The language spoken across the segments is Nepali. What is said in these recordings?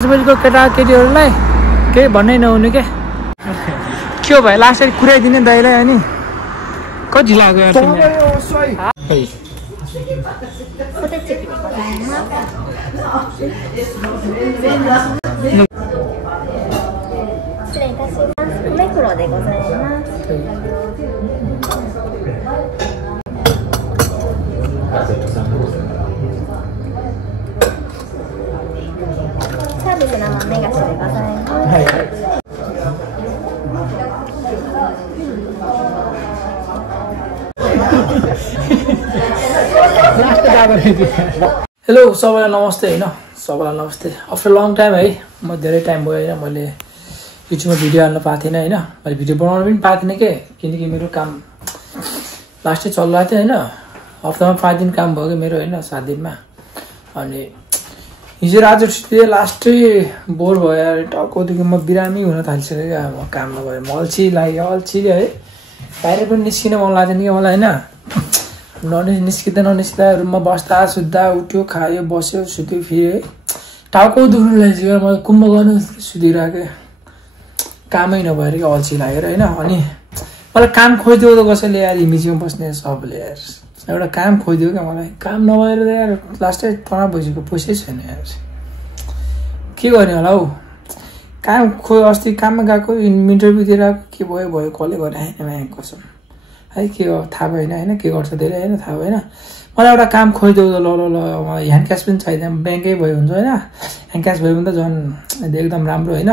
आजकलको केटाकेटीहरूलाई केही भन्नै नहुने के हो भाइ लास्टै कुराइदिने दाइलाई अनि कति लाग्यो हेलो सबैलाई नमस्ते होइन सबैलाई नमस्ते आफ्टर लङ टाइम है म धेरै टाइम भयो होइन मैले युट्युबमा भिडियो हाल्न पाएको थिइनँ होइन मैले भिडियो बनाउन पनि पाएको थिइनँ के किनकि मेरो काम लास्टै चलिरहेको थियो होइन हप्तामा 5 दिन काम भयो कि मेरो होइन 7 दिनमा अनि हिजो आज लास्टै बोर भयो टाउकोदेखि म बिरामी हुन थालिसकेँ क्या म काम नगरेँ म अल्छी लाग्यो अल्छीले है बाहिर पनि निस्किन मन लाग्दैन कि मलाई होइन निस्किँदा रुममा बस्दा सुत्दा उठ्यो खायो बस्यो सुत्यो फेरि है टाउको दुख्नु लाग्यो म कुम्भ गर्नु सुतिरहेको कामै नभएर कि अल्छी लागेर होइन अनि मलाई काम खोजिदियो त कसैले यार हिमिजीमा बस्ने सबले यार एउटा काम खोजिदियो क्या मलाई काम नभएर यार लास्टै तनाव भइसक्यो पैसै छैन यार के गर्ने होला हौ काम अस्ति काममा गएको इन्टरभ्यूतिर के भयो कसले गरे आएन कसम है के हो थाहा भएन होइन के गर्छ धेरै होइन थाहा भएन मलाई एउटा काम खोजिदेऊ त ल ह्यान्ड क्यास पनि चाहिँदैन ब्याङ्कै भयो हुन्छ होइन ह्यान्ड क्यास भयो भने त झन् एकदम राम्रो होइन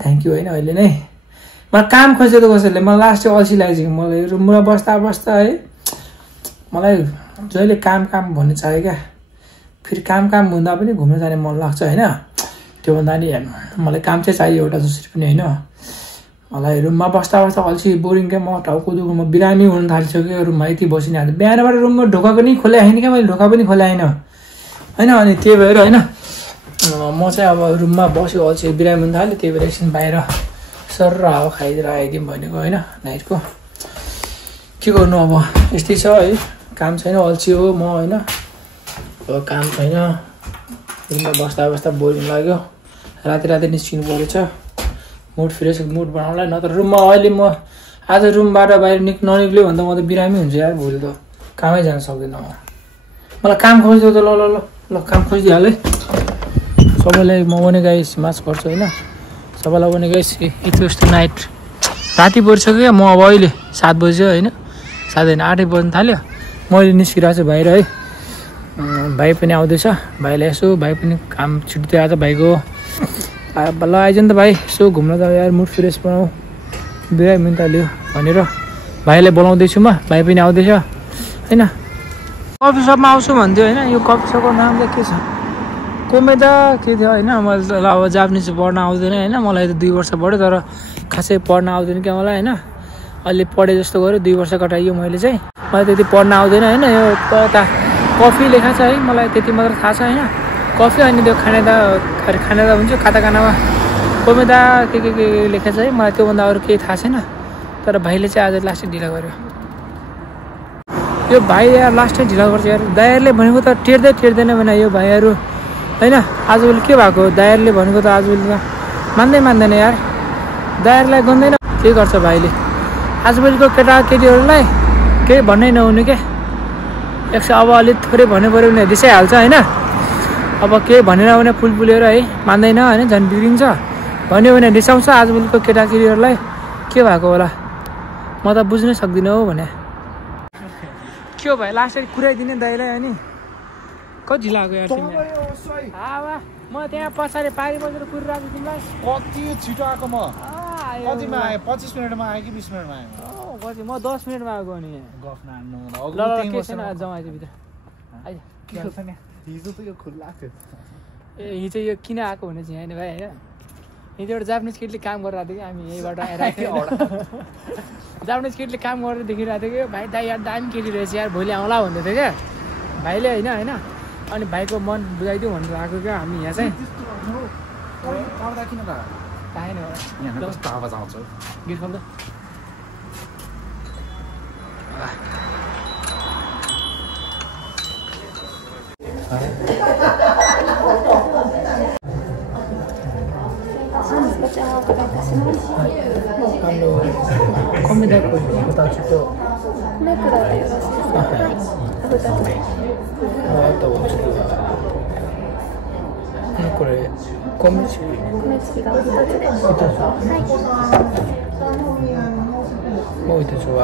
थ्याङ्क यू होइन अहिले नै मलाई काम खोजिदियो त कसैले मलाई लास्ट चाहिँ अल्छी लागेको मलाई रुममा बस्दा है मलाई जहिले काम भन्ने चाहियो क्या फेरि काम हुँदा पनि घुम्न जाने मन लाग्छ होइन त्योभन्दा नि मलाई काम चाहिँ चाहियो एउटा जसरी पनि होइन मलाई रुममा बस्दा अल्छी बोरिङ क्या म टाउको दुख्नु म बिरामी हुन थालिसक्यो रुममा यति बसिने हाल्छ बिहानबाट रुममा ढोका पनि खोल्याएन क्या मैले ढोका पनि खोल्याएन होइन अनि त्यही भएर होइन म चाहिँ अब रुममा बस्यो अल्छी बिरामी हुन थाल्यो त्यही भएर एकछिन बाहिर सर र हावा खाइदिएर आइदिउँ भनेको होइन नाइटको के गर्नु अब यस्तै छ है काम छैन अल्छी हो म होइन अब काम छैन रुममा बस्दा बोरिङ लाग्यो राति निस्किनु परेछ मुड फ्रेस मुड बनाउनलाई नत्र रुममा अहिले म आज रुमबाट बाहिर ननिक्ल्यो भने त म त बिरामी हुन्छ यार भोलि त कामै जान सक्दैन म मलाई काम खोजिदियो त ल काम खोजिदिइहाल है सबैलाई म पनि गाइस मास गर्छु होइन सबैलाई पनि गाइस यति जस्तो नाइट राति परिसक्यो क्या म अब अहिले 7 बज्यो होइन 7 होइन 8 बज्न थाल्यो मैले निस्किरहेको छु बाहिर है भाइ पनि आउँदैछ भाइलाई यसो भाइ पनि काम छुट्यो आज भाइको बल्ल आइज नि त भाइ यसो घुम्न जाऊ यार मुड फ्रेस बनाऊ बिरामी थाल्यो भनेर भाइलाई बोलाउँदैछु म भाइ पनि आउँदैछ होइन कफी सपमा आउँछु भन्थ्यो होइन यो कफी सपको नाम चाहिँ के छ कोमेदा के थियो होइन मलाई अब जापानिज पढ्न आउँदैन होइन मलाई त 2 वर्ष पढ्यो तर खासै पढ्न आउँदैन क्या मलाई होइन अहिले पढे जस्तो गऱ्यो 2 वर्ष कटाइयो मैले चाहिँ मलाई त्यति पढ्न आउँदैन होइन यो त कफी लेखा छ है मलाई त्यति मात्र थाहा छ होइन कफी अनि त्यो खानेदा हुन्छ खानामा कोमेदा के लेखेको छ है मलाई त्योभन्दा अरू केही थाहा छैन तर भाइले चाहिँ आज लास्टै ढिला गर्यो यो भाइ यार लास्टै ढिला गर्छ यार दाइहरूले भनेको त टेर्दैन भने यो भाइहरू होइन आजभोलि के भएको दाइहरूले भनेको त आजभोलि त मान्दैन यार दाइहरूलाई गन्दैन के गर्छ भाइले आजभोलिको केटाकेटीहरूलाई केही भन्नै नहुने के अब अलिक थोरै भन्नु पऱ्यो भने रिसाइहाल्छ होइन अब के भनेर भने पुलेर है मान्दैन होइन झन् बिग्रिन्छ भन्यो भने रिसाउँछ आजभोलिको केटाकेटीहरूलाई के भएको होला म त बुझ्नै सक्दिनँ हौ भने के हो भाइ लास्टै कुराइदिने दाइलाई अनि कति लाग्यो यार म त्यहाँ पछाडि पारी बजेर कुरिरहेको तिमीलाई कति छिटो आएको म कतिमा आएँ 25 मिनटमा आएँ कि 20 मिनटमा आएँ कति म 10 मिनटमा आएको नि गफ नान्नु के छैन जमाइदियो भित्र हिजो त यो खुल्ला थियो ए हिजो यो किन आएको भने चाहिँ होइन भाइ होइन हिजो एउटा जापानिज केटीले काम गरिरहेको थियो कि हामी यहीँबाट आइरहेको थियो जापानिज केटीले काम गरेर देखिरहेको थियो कि भाइ दाइ यार दामी केटी रहेछ यार भोलि आउँला भन्दै थियो क्या भाइले होइन अनि भाइको मन बुझाइदिउँ भनेर आएको क्या हामी यहाँ चाहिँ किन थाहै यहाँ कस्तो आवाज आउँछ गीत खोल्दा こちらをお伺いいたします。米だこ豚ちょっと米黒でよろしいですか？はい。お二つで。あとちょっとこれ米付きがお一つで。はい。もう一つは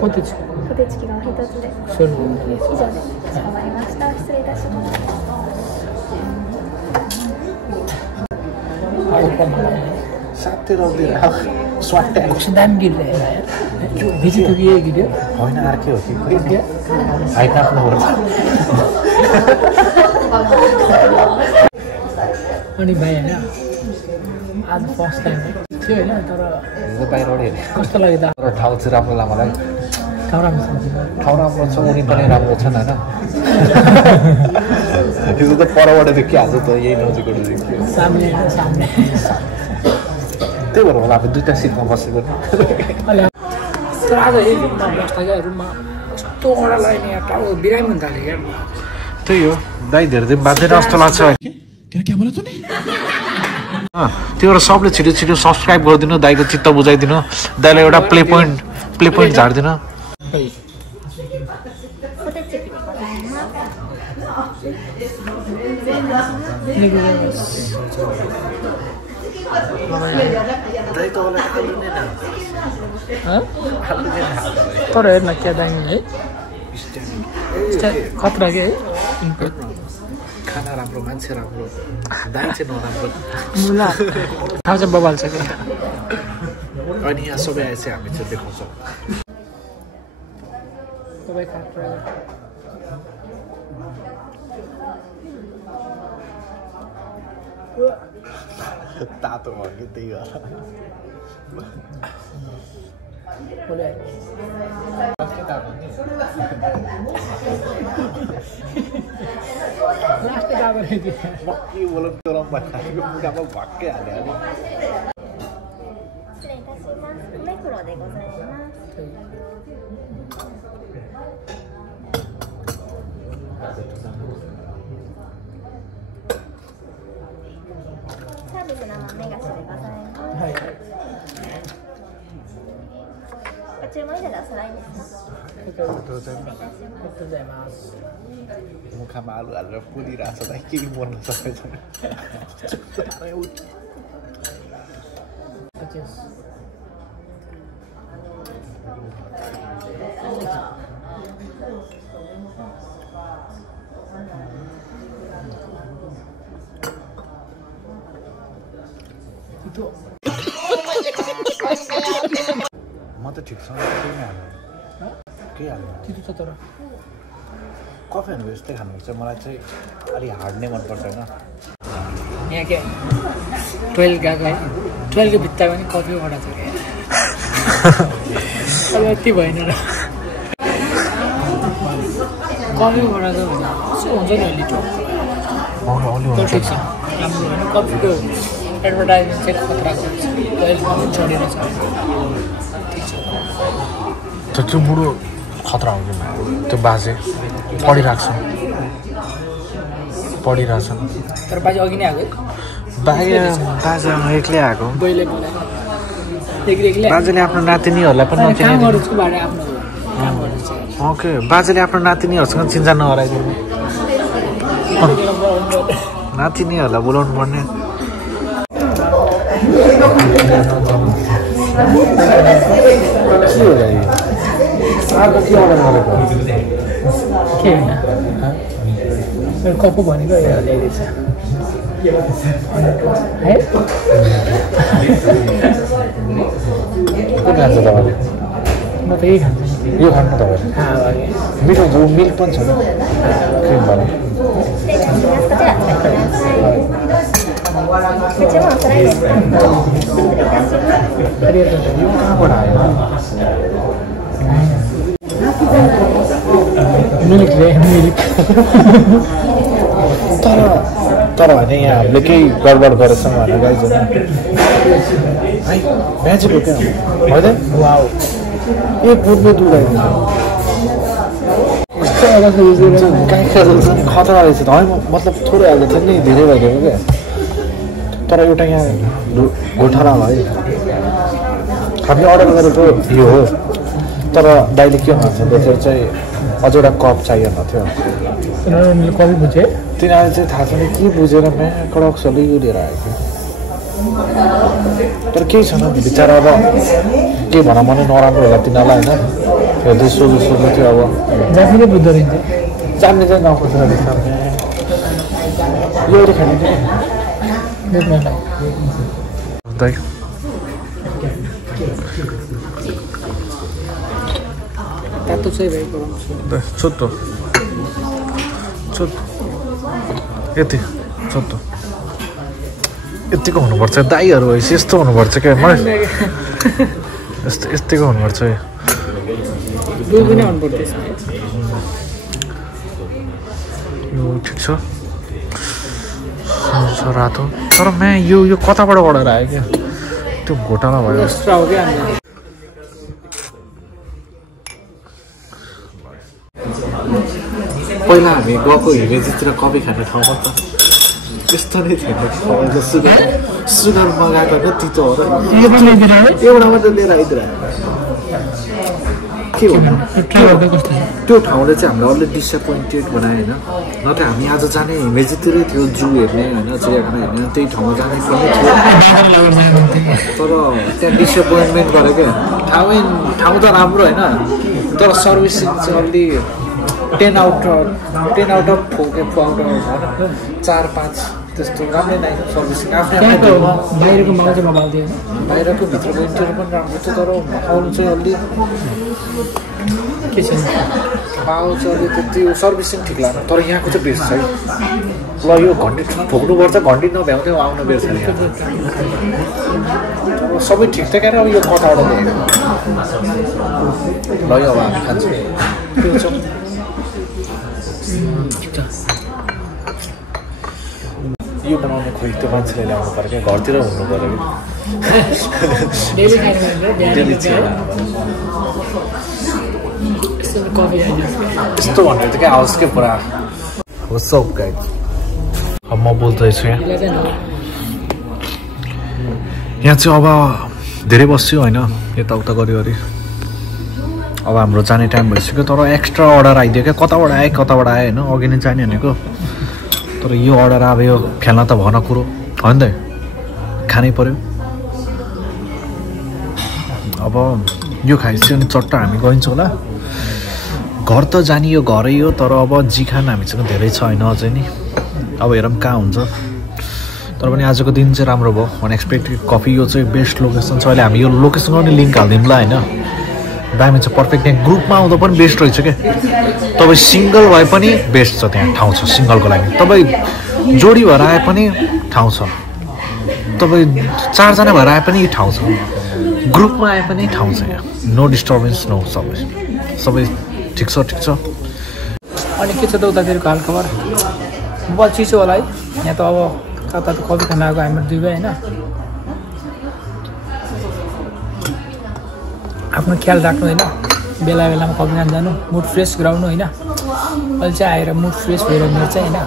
ポテチがお一つで。それで以上でかしこまりました。失礼いたします。साथै रोक्दैन स्वाट्टै 혹시 남길래 비지터기에 얘기려? होइन अर्कै हो कि हाइट आफ्नो हो अनि भाइ होइन आज फर्स्ट टाइम थियो होइन तर बाहिरबाट हेरेँ कस्तो लाग्यो त तर ठाउँ चाहिँ राम्रो लाग्यो मलाई ठाउँ राम्रो छ ठाउँ राम्रो छ उनी पनि राम्रो छन् होइन हिजो त परबाट देखिहाल्छ त यही नजिकबाट देखियो सामने सामने त्यही भएर होला अब दुईवटा सिटमा बसेको तर आज यही रुममा बस्दा क्या रुममा कस्तो कडा लाग्ने यहाँ टाउको बिरामी हुन थाल्यो क्या त्यही हो दाइ धेरै दिन बाँच्दैन जस्तो लाग्छ त्यो भएर सबले छिटो छिटो सब्सक्राइब गरिदिनु दाइको चित्त बुझाइदिनु दाइलाई एउटा प्ले पोइन्ट झारिदिनु तर हेर्न क्या दामी है खतरा के है खाना राम्रो मान्छे राम्रो दाइ चाहिँ नराम्रो मुला ठाउँ चाहिँ बबाल छ क्या अनि यहाँ सबै आएपछि हामी चाहिँ देखाउँछौँ सबै खतरा तातो भयो कि त्यही हो के बोलौँ गरममा खाएको मुखामा भक्कै हाल्यो अरे 失礼いたします。米黒でございます。サービス生めがしでございます。はいご注文いただおさらいです。ありがとうございます。 मुखामा आलु हालेर पुलिरहेको छ दाइ केही बोल्न सक्दैन म त ठिकसँग केही हाल्नु केही हाल्नु कफीहरू यस्तै खानुपर्छ मलाई चाहिँ अलि हार्ड नै मनपर्छ होइन यहाँ के 12 गएको है 12 को भित्ता पनि कफी बडा छ क्या अब यति भएन र कफी बडा छ भने यसो हुन्छ नि अलि त्यो ठिक छ राम्रो होइन कफीको एडभर्टाइजमेन्ट चाहिँ खतराको छ 12 पनि चढेर छ ठिक छ त्यो बुढो खतरा हो कि त्यो बाजे पढिरहेछन् तर बाजे अघि नै आएको बाजे एक्लै आएको बैले बाजेले आफ्नो नातिनीहरूलाई पनि ओके बाजेले आफ्नो नातिनीहरूसँग चिन्जान नहराइदिनु नातिनीहरूलाई बोलाउनु पर्ने के होइन कपो भनेको ल्याइदिएछ है खान्छ तपाईँले म त यही खान्छु यो खानु तपाईँले मिठो हुन्छ मिल्क पनि छ क्रिम भने यो कहाँबाट आयो मिल्क तर होइन यहाँ हामीले केही गडबड गरेछौँ भनेर गाइज है म्याजिक हो क्या होइन वाउ एक बुटले दुधाइदिन्छ खतरा रहेछ त है मतलब थोरै हाल्दै थियो नि धेरै भइदिएको क्या तर एउटा यहाँ गोठालामा है हामीले अर्डर गरेको यो हो तर दाइले के भन्छ भन्दाखेरि चाहिँ अझ एउटा कप चाहिएको थियो कफी बुझे तिनीहरूले चाहिँ थाहा छैन के बुझेर नयाँ कडक्सले यो लिएर आएको तर केही छैन बिचरा अब के भनौँ भने नराम्रो होला तिनीहरूलाई होइन हेर्दै सोध्नु थियो अब जाफिले बुझ्दो रहेछ जान्ने चाहिँ नखोजेर यो खाने दाइ तातो चाहिँ भएको छोटो यति छोटो यतिको हुनुपर्छ दाइहरू भएपछि यस्तो हुनुपर्छ क्या मलाई यस्तैको हुनुपर्छ यो ठिक छ रातो तर मैं यो कताबाट अर्डर आयो क्या त्यो घोटाला भयो पहिला हामी गएको हिमेजीतिर कफी खाने ठाउँमा त त्यस्तो नै थिएन सुगर मगाएको होइन तितो हो एउटा मात्रै लिएर आइदिएर के भन्नु त्यो ठाउँले चाहिँ हामीलाई अलि डिसएपोइन्टेड बनायो होइन नत्र हामी आज जाने हिमेजीतिरै थियो जू हेर्ने होइन चिडियाखाना हेर्ने त्यही ठाउँमा जाने पनि थियो तर त्यहाँ डिसएपोइन्टमेन्ट गर्यो क्या ठाउँ त राम्रो होइन तर सर्भिसिङ चाहिँ अलि 10 आउट अफ 4-5 त्यस्तो राम्रै नै सर्भिसिङ बाहिरको माहौल चाहिँ नपाउँथ्यो बाहिरको भित्रको इन्टेरियर पनि राम्रो थियो तर माहौल चाहिँ अलि के छ माहौल चाहिँ अलि त्यति सर्भिसिङ ठिक लाग्यो तर यहाँको चाहिँ बेस्ट छ है ल यो घन्टी ठोक्नुपर्छ घन्टी नभ्याउँदै आउनु बेस्ट छ सबै ठिक थियो क्या अब यो कताबाट देखेको ल यो अब हामी खान्छौँ यो बनाउने खोइ त्यो मान्छेले ल्याउनु पर्यो क्या घरतिर हुनु पर्यो यस्तो भनेर त क्या आओस् क्या पुरा हो सब गाइड अब म बोल्दैछु यहाँ चाहिँ अब धेरै बस्यो होइन यताउता गऱ्यो अरे अब हाम्रो जाने टाइम भइसक्यो तर एक्स्ट्रा अर्डर आइदियो क्या कताबाट आयो होइन अघि नै जाने भनेको तर यो अर्डर अब यो खेल्न त भन कुरो होइन त खानै पर्यो अब यो खाइसक्यो अनि चट्ट हामी गइन्छौँ होला घर त जाने यो घरै हो तर अब जिखान हामीसँग धेरै छ होइन अझै नि अब हेरौँ कहाँ हुन्छ तर पनि आजको दिन चाहिँ राम्रो भयो अनएक्सपेक्टेड कफी यो चाहिँ बेस्ट लोकेसन छ अहिले हामी यो लोकेसनको पनि लिङ्क हालिदिउँ ल होइन दामी छ पर्फेक्ट यहाँ ग्रुपमा आउँदा पनि बेस्ट रहेछ क्या तपाईँ सिङ्गल भए पनि बेस्ट छ त्यहाँ ठाउँ छ सिङ्गलको लागि तपाईँ जोडी भएर आए पनि ठाउँ छ तपाईँ 4 जना भएर आए पनि ठाउँ छ ग्रुपमा आए पनि ठाउँ छ यहाँ नो डिस्टर्बेन्स नो सबै ठिक छ अनि के छ त उतातिरको हालखबर बहुत चिसो होला है यहाँ त अब कता त कफी खान आएको हामीहरू 2 भाइ होइन आफ्नो ख्याल राख्नु होइन बेला बेलामा कफी खान जानु मुड फ्रेस गराउनु होइन अहिले चाहिँ आएर मुड फ्रेस भएर मेरो चाहिँ होइन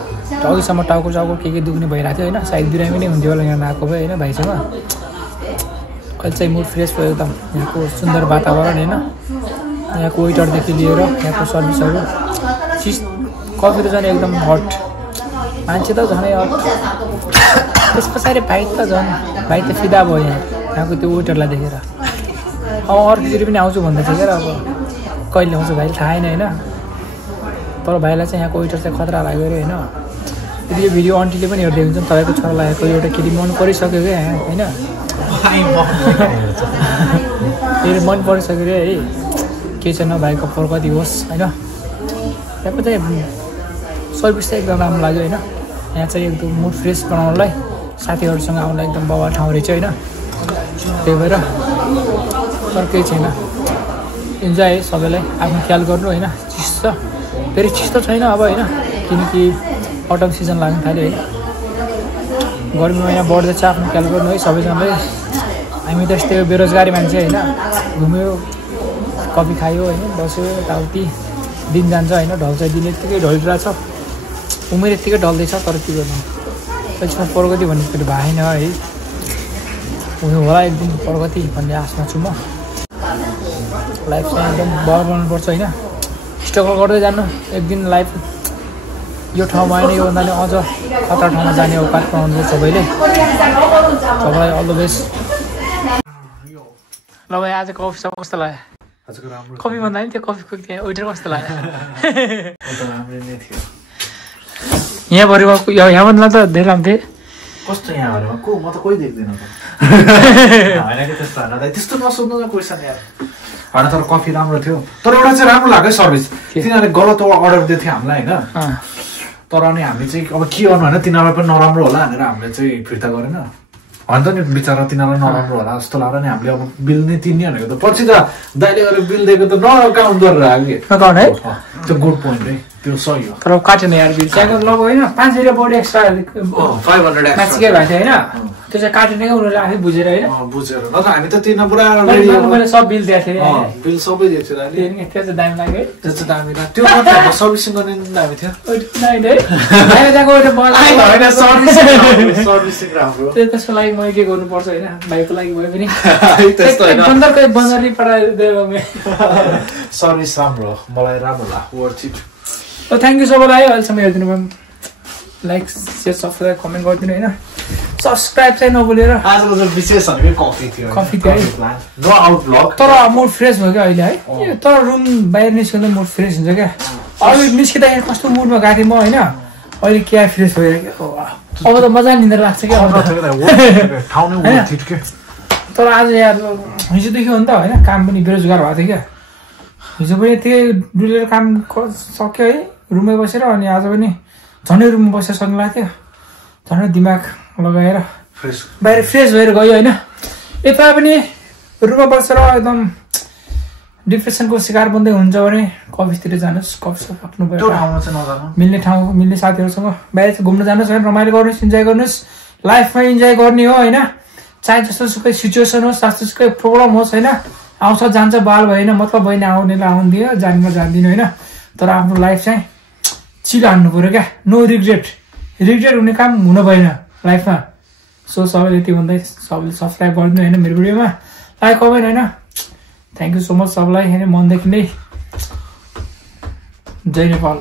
अघिसम्म टाउको के दुख्ने भइरहेको थियो होइन सायद बिरामी नै हुन्थ्यो होला यहाँ आएको भए होइन भाइसँग अहिले चाहिँ मुड फ्रेस भयो एकदम यहाँको सुन्दर वातावरण होइन यहाँको वेटरदेखि लिएर यहाँको सर्भिसहरू चिज कफी त झन् एकदम हट मान्छे त झनै हट त्यस पछाडि भाइ त फिदा भयो यहाँको त्यो वेटरलाई देखेर अब अर्कोतिर पनि आउँछु भन्दैछ क्या अब कहिले आउँछु भाइले थाहा छैन होइन तर भाइलाई चाहिँ यहाँको वेटर चाहिँ खतरा लाग्यो अरे होइन यदि यो भिडियो आन्टीले पनि हेर्दै हुन्छ तपाईँको छोरालाई एउटा केटी मन परिसक्यो क्या होइन फेरि मन परिसक्यो अरे है केही छैन भाइको प्रगति होस् होइन यहाँको चाहिँ सर्भिस चाहिँ एकदम राम्रो लाग्यो होइन यहाँ चाहिँ एकदम मुड फ्रेस बनाउनलाई साथीहरूसँग आउनलाई एकदम बवाल ठाउँ रहेछ होइन त्यही भएर तर केही छैन इन्जोय सबैलाई आफ्नो ख्याल गर्नु होइन चिसो छ फेरि चिसो छैन अब होइन किनकि अटम सिजन लाग्नु थाल्यो है गर्मी महिना बढ्दैछ आफ्नो ख्याल गर्नु है सबैजनाले हामी त यस्तै बेरोजगारी मान्छे होइन घुम्यो कफी खायो होइन बस्यो यताउति दिन जान्छ होइन ढल्छ दिन यत्तिकै ढलिरहेछ उमेर यत्तिकै ढल्दैछ तर के गर्नु त्यसमा प्रगति भन्ने कुरो भएन है हुनु होला एक दिन प्रगति भन्ने आशमा छु म लाइफ चाहिँ एकदम बल बनाउनुपर्छ होइन स्ट्रगल गर्दै जानु एक दिन लाइफ यो ठाउँमा आएन योभन्दा नि अझ कता ठाउँमा जाने औकात पाउनु सबैले सबैलाई अल द बेस्ट ल भाइ आज कफी सब कस्तो लाग्यो कफी भन्दा नि त्यो कफीको त्यहाँ वेटर कस्तो लाग्यो यहाँभरिमा यहाँभन्दा त धेरै लामो थिएँ कस्तो यहाँभरिमा को म त कोही देख्दैन होइन कि त्यस्तो होइन त्यस्तो नसोध्नु न क्वेसन यार होइन तर कफी राम्रो थियो तर एउटा चाहिँ राम्रो लाग्यो सर्भिस तिनीहरूले गलत अर्डर दिएको थियो हामीलाई होइन तर अनि हामी चाहिँ अब के गर्नु होइन तिनीहरूलाई पनि नराम्रो होला भनेर हामीले चाहिँ फिर्ता गरेन होइन त नि बिचरा तिनीहरूलाई नराम्रो होला जस्तो लाग्यो नि हामीले अब बिल नै तिर्ने भनेको त पछि त दाइले गरेर बिल दिएको त नकाउन्ट गरेर आयो कि त्यो गुड पोइन्ट है त्यो सही हो तर काटेन यार बिल चाहिँ लगभग होइन 5 रुपियाँ बढी एक्स्ट्रा 500 मासिकै भएको थियो होइन त्यो चाहिँ काटेन क्या उनीहरूले आफै बुझेर होइन बुझेर न त हामी त तिर्न पुरा मैले सब बिल दिएको थिएँ बिल सबै दिएको थियो अहिले त्यो चाहिँ दामी लाग्यो त्यो चाहिँ दामी लाग्यो त्यो मात्रै सर्भिसिङ गर्ने दामी थियो सर्भिसिङ राम्रो त्यसको लागि मैले के गर्नुपर्छ होइन भाइको लागि भयो पनि बन्दरकै पठाइदियो सर्भिस राम्रो मलाई राम्रो लाग्यो वर्थ इट थ्याङ्क यू सबैलाई अहिलेसम्म हेरिदिनु भयो लाइक सेयर सब्सक्राइब कमेन्ट गरिदिनु होइन सब्सक्राइब चाहिँ नभुलेर आजको चाहिँ विशेष भनेको कफी थियो नो आउट ब्लग तर मुड फ्रेस भयो क्या अहिले है तर रुम बाहिर निस्किँदा मुड फ्रेस हुन्छ क्या अघि निस्किँदाखेरि कस्तो मुडमा गएको थिएँ म होइन अहिले क्या फ्रेस भइरहेको अब त मजा निन्द्रा लाग्छ क्या तर आज यार हिजोदेखि हो नि त होइन काम पनि बेरोजगार भएको थियो क्या हिजो पनि यतिकै डुलेर काम सक्यो है रुममै बसेर अनि आज पनि झन्डै रुममा बसेर सक्नु लाग्थ्यो झन्डै दिमाग लगाएर बाहिर फ्रेस भएर गयो होइन यता पनि रुममा बसेर एकदम डिप्रेसनको शिकार बन्दै हुन्छ भने कफीतिर जानुहोस् कफी सप आफ्नो मिल्ने ठाउँ मिल्ने साथीहरूसँग बाहिर घुम्न जानुहोस् होइन रमाइलो गर्नुहोस् इन्जोय गर्नुहोस् लाइफमा इन्जोय गर्ने हो होइन चाहे जस्तो सुकै सिचुएसन होस् जस्तो सुकै प्रब्लम होस् होइन आउँछ जान्छ बाल भएन मतलब भएन आउनेलाई आउनु दियो जानेमा जान्दिनँ होइन तर आफ्नो लाइफ चाहिँ चिल हान्नु पऱ्यो क्या नो रिग्रेट हुने काम हुनु भएन लाइफमा सो सबैले यति भन्दै सबैले सब्सक्राइब गरिदिनु होइन मेरो भिडियोमा लाइक कमेन्ट होइन थ्याङ्क यू सो मच सबैलाई होइन मनदेखि नै जय नेपाल।